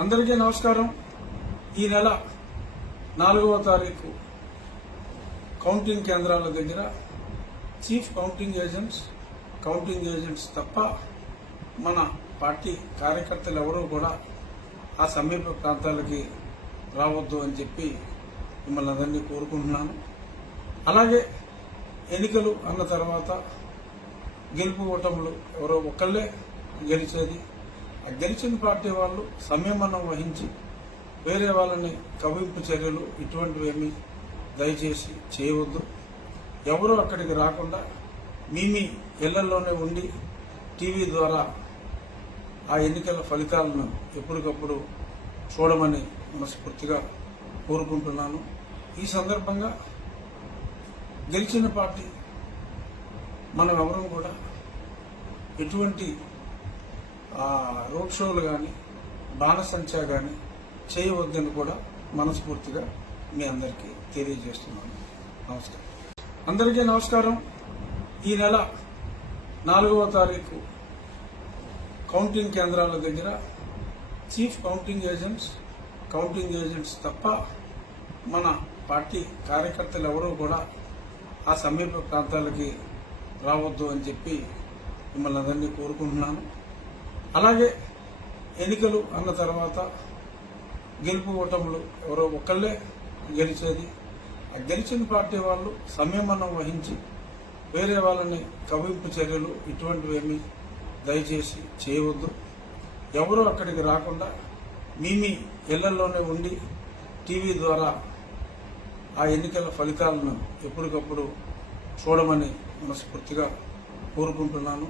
అందరికీ నమస్కారం. ఈ నెల 4వ తారీఖు కౌంటింగ్ కేంద్రాల దగ్గర చీఫ్ కౌంటింగ్ ఏజెంట్స్ తప్ప మన పార్టీ కార్యకర్తలు ఎవరూ కూడా ఆ సమీప ప్రాంతాలకి రావద్దు అని చెప్పి మిమ్మల్ని అందరినీ కోరుకుంటున్నాను. అలాగే ఎన్నికలు అన్న తర్వాత గెలుపు ఓటములు ఎవరో ఒక్కళ్ళే గెలిచేది. ఆ గెలిచిన పార్టీ వాళ్ళు సంయమనం వహించి వేరే వాళ్ళని కవింపు చర్యలు ఇటువంటివేమీ దయచేసి చేయవద్దు. ఎవరూ అక్కడికి రాకుండా మీ ఇళ్లలోనే ఉండి టీవీ ద్వారా ఆ ఎన్నికల ఫలితాలను ఎప్పటికప్పుడు చూడమని మనస్ఫూర్తిగా కోరుకుంటున్నాను. ఈ సందర్భంగా గెలిచిన పార్టీ మనం ఎవరూ కూడా ఎటువంటి రోడ్ షోలు కానీ బాణసంచా కానీ చేయవద్దని కూడా మనస్ఫూర్తిగా మీ అందరికీ తెలియజేస్తున్నాను. నమస్కారం. అందరికీ నమస్కారం. ఈ నెల 4వ తారీఖు కౌంటింగ్ కేంద్రాల దగ్గర చీఫ్ కౌంటింగ్ ఏజెంట్స్ తప్ప మన పార్టీ కార్యకర్తలు ఎవరూ కూడా ఆ సమీప ప్రాంతాలకి రావద్దు అని చెప్పి మిమ్మల్ని అందరినీ కోరుకుంటున్నాను. అలాగే ఎన్నికలు అన్న తర్వాత గెలుపు ఓటములు ఎవరో ఒక్కళ్ళే గెలిచేది. ఆ గెలిచిన పార్టీ వాళ్ళు సంయమనం వహించి వేరే వాళ్ళని కవింపు చర్యలు ఇటువంటివేమీ దయచేసి చేయవద్దు. ఎవరూ అక్కడికి రాకుండా మీ ఇళ్లలోనే ఉండి టీవీ ద్వారా ఆ ఎన్నికల ఫలితాలను ఎప్పటికప్పుడు చూడమని మనస్ఫూర్తిగా కోరుకుంటున్నాను.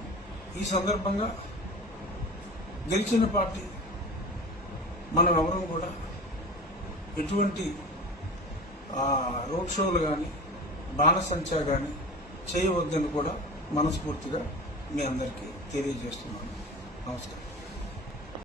ఈ సందర్భంగా గెలిచిన పార్టీ మనం ఎవరూ కూడా ఎటువంటి రోడ్ షోలు కానీ బాణసంచా కానీ చేయవద్దని కూడా మనస్ఫూర్తిగా మీ అందరికీ తెలియజేస్తున్నాను. నమస్కారం.